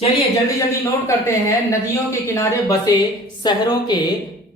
चलिए जल्दी जल्दी नोट करते हैं नदियों के किनारे बसे शहरों के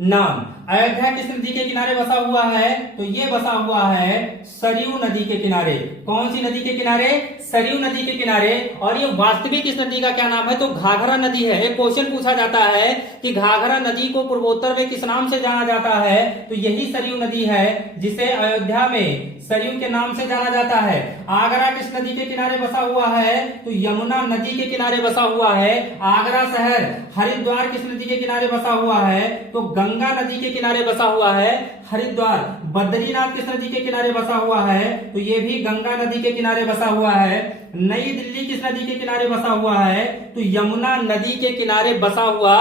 नाम। अयोध्या किस नदी के किनारे बसा हुआ है? तो ये बसा हुआ है सरयू नदी के किनारे। कौन सी नदी के किनारे? सरयू नदी के किनारे। और ये वास्तविक इस नदी का क्या नाम है? तो घाघरा नदी है। एक क्वेश्चन पूछा जाता है कि घाघरा नदी को पूर्वोत्तर में किस नाम से जाना जाता है? तो यही सरयू नदी है जिसे अयोध्या में सरयू के नाम से जाना जाता है। आगरा किस नदी के किनारे बसा हुआ है? तो यमुना नदी के किनारे बसा हुआ है आगरा शहर। हरिद्वार किस नदी के किनारे बसा हुआ है? तो गंगा नदी के किनारे बसा हुआ है हरिद्वार। बद्रीनाथ किस नदी के किनारे बसा हुआ है? तो ये भी गंगा नदी के किनारे बसा हुआ है। नई दिल्ली किस नदी के किनारे बसा हुआ है? तो यमुना नदी के किनारे बसा हुआ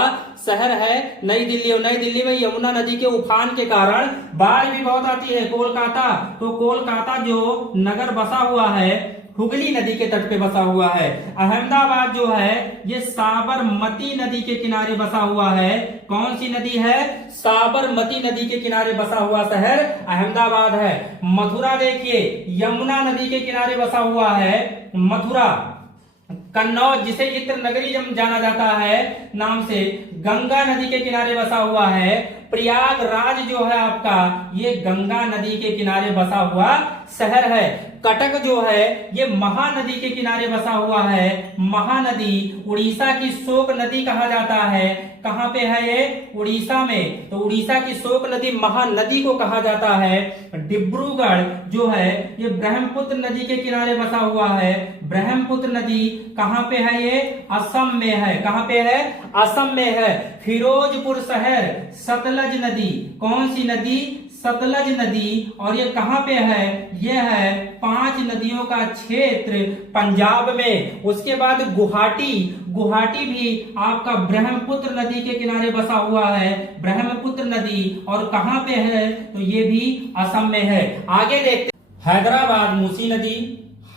शहर है नई दिल्ली। और नई दिल्ली में यमुना नदी के उफान के कारण बाढ़ भी बहुत आती है। कोलकाता, तो कोलकाता जो नगर बसा हुआ है हुगली नदी के तट पे बसा हुआ है। अहमदाबाद जो है ये साबरमती नदी के किनारे बसा हुआ है। कौन सी नदी है? साबरमती नदी के किनारे बसा हुआ शहर अहमदाबाद है। मथुरा देखिए यमुना नदी के किनारे बसा हुआ है मथुरा। कन्नौज जिसे इत्र नगरी जाना जाता है नाम से, गंगा नदी के किनारे बसा हुआ है। प्रयागराज जो है आपका ये गंगा नदी के किनारे बसा हुआ शहर है। कटक जो है ये महानदी के किनारे बसा हुआ है। महानदी उड़ीसा की शोक नदी कहा जाता है। कहां पे है ये? उड़ीसा में। तो उड़ीसा की शोक नदी महानदी को कहा जाता है। डिब्रूगढ़ जो है ये ब्रह्मपुत्र नदी के किनारे बसा हुआ है। ब्रह्मपुत्र नदी कहां पे है? ये असम में है। कहां पे है? असम में है। फिरोजपुर शहर सतलज नदी। कौन सी नदी? सतलज नदी। और ये कहां पे है? ये है 5 नदियों का क्षेत्र पंजाब में। उसके बाद गुवाहाटी, गुवाहाटी भी आपका ब्रह्मपुत्र नदी के किनारे बसा हुआ है। ब्रह्मपुत्र नदी। और कहां पे है? तो ये भी असम में है। आगे देखते हैदराबाद मूसी नदी।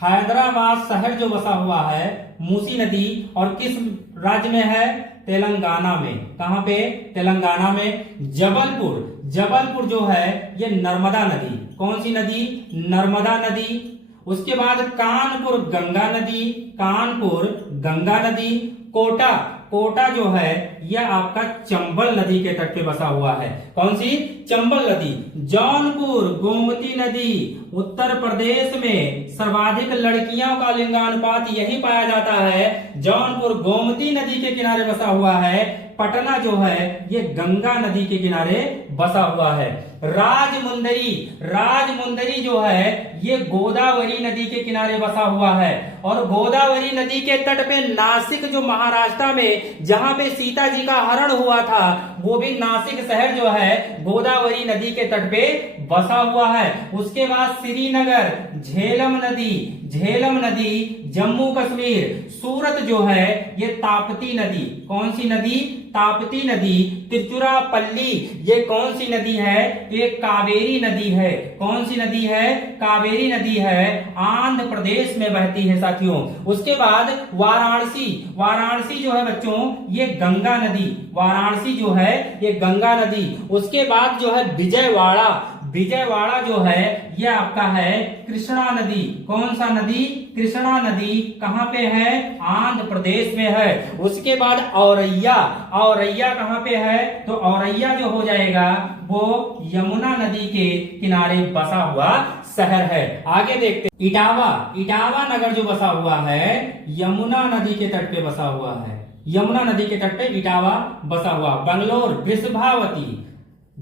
हैदराबाद शहर जो बसा हुआ है मूसी नदी। और किस राज्य में है? तेलंगाना में। कहां पे? तेलंगाना में। जबलपुर, जबलपुर जो है ये नर्मदा नदी। कौन सी नदी? नर्मदा नदी। उसके बाद कानपुर गंगा नदी। कानपुर गंगा नदी। कोटा, कोटा जो है यह आपका चंबल नदी के तट पे बसा हुआ है। कौन सी? चंबल नदी। जौनपुर गोमती नदी। उत्तर प्रदेश में सर्वाधिक लड़कियों का लिंगानुपात यही पाया जाता है। जौनपुर गोमती नदी के किनारे बसा हुआ है। पटना जो है ये गंगा नदी के किनारे बसा हुआ है। राजमुंदरी, राजमुंदरी जो है ये गोदावरी नदी के किनारे बसा हुआ है। और गोदावरी नदी के तट पे नासिक जो महाराष्ट्र में जहां पे सीता जी का हरण हुआ था वो भी नासिक शहर जो है गोदावरी नदी के तट पे बसा हुआ है। उसके बाद श्रीनगर, झेलम नदी, झेलम नदी जम्मू कश्मीर। सूरत जो है ये ताप्ती नदी। कौन सी नदी? ताप्ती नदी। तिरुचिरापल्ली ये कौन सी नदी है? ये कावेरी नदी है। कौन सी नदी है? कावेरी नदी है। आंध्र प्रदेश में बहती है साथियों। उसके बाद वाराणसी, वाराणसी जो है बच्चों ये गंगा नदी। वाराणसी जो है ये गंगा नदी। उसके बाद जो है विजयवाड़ा, विजयवाड़ा जो है ये आपका है कृष्णा नदी। कौन सा नदी? कृष्णा नदी। कहां पे है? आंध्र प्रदेश में है। उसके बाद औरैया, औरैया कहां पे है? तो औरैया जो हो जाएगा वो यमुना नदी के किनारे बसा हुआ शहर है। आगे देखते इटावा, इटावा नगर जो बसा हुआ है यमुना नदी के तट पे बसा हुआ है। यमुना नदी के तट पे इटावा बसा हुआ। बंगलोर, वृषभावती,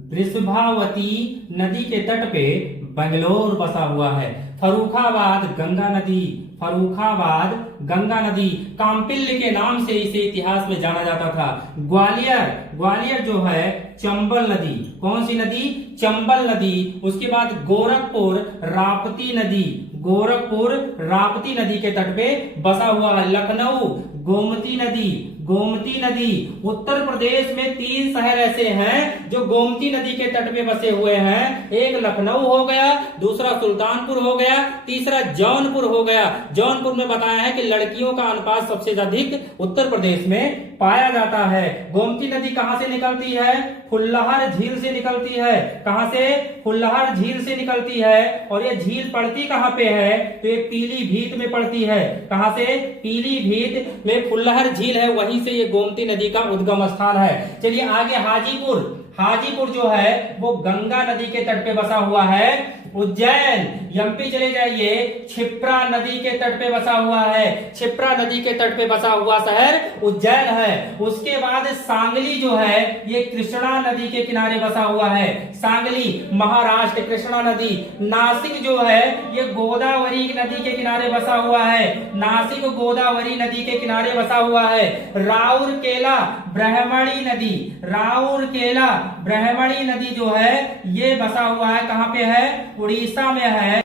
वृषभावती नदी के तट पे बंगलोर बसा हुआ है। फर्रुखाबाद गंगा नदी, फर्रुखाबाद गंगा नदी। काम्पिल्य के नाम से इसे इतिहास में जाना जाता था। ग्वालियर, ग्वालियर जो है चंबल नदी। कौन सी नदी? चंबल नदी। उसके बाद गोरखपुर राप्ती नदी, गोरखपुर राप्ती नदी के तट पे बसा हुआ है। लखनऊ गोमती नदी, गोमती नदी। उत्तर प्रदेश में 3 शहर ऐसे हैं जो गोमती नदी के तट पे बसे हुए हैं। एक लखनऊ हो गया, दूसरा सुल्तानपुर हो गया, तीसरा जौनपुर हो गया। जौनपुर में बताया है कि लड़कियों का अनुपात सबसे अधिक उत्तर प्रदेश में पाया जाता है। गोमती नदी कहां से निकलती है? फुल्लहर झील से निकलती है। कहां से? फुल्लहर झील से निकलती है। और ये झील पड़ती कहां पे है? तो ये पीलीभीत में पड़ती है। कहां से? पीलीभीत में ये फुल्लहर झील है, वहीं से ये गोमती नदी का उद्गम स्थान है। चलिए आगे हाजीपुर जो है वो गंगा नदी के तट पे बसा हुआ है। उज्जैन, एमपी चले जाइए, क्षिप्रा नदी के तट पे बसा हुआ है। क्षिप्रा नदी के तट पे बसा हुआ शहर उज्जैन है। उसके बाद सांगली जो है ये कृष्णा नदी के किनारे बसा हुआ है। सांगली महाराष्ट्र, कृष्णा नदी। नासिक जो है ये गोदावरी नदी के किनारे बसा हुआ है। नासिक गोदावरी नदी के किनारे बसा हुआ है। राउरकेला ब्राह्मणी नदी जो है ये बसा हुआ है, कहां पे है? उड़ीसा में है।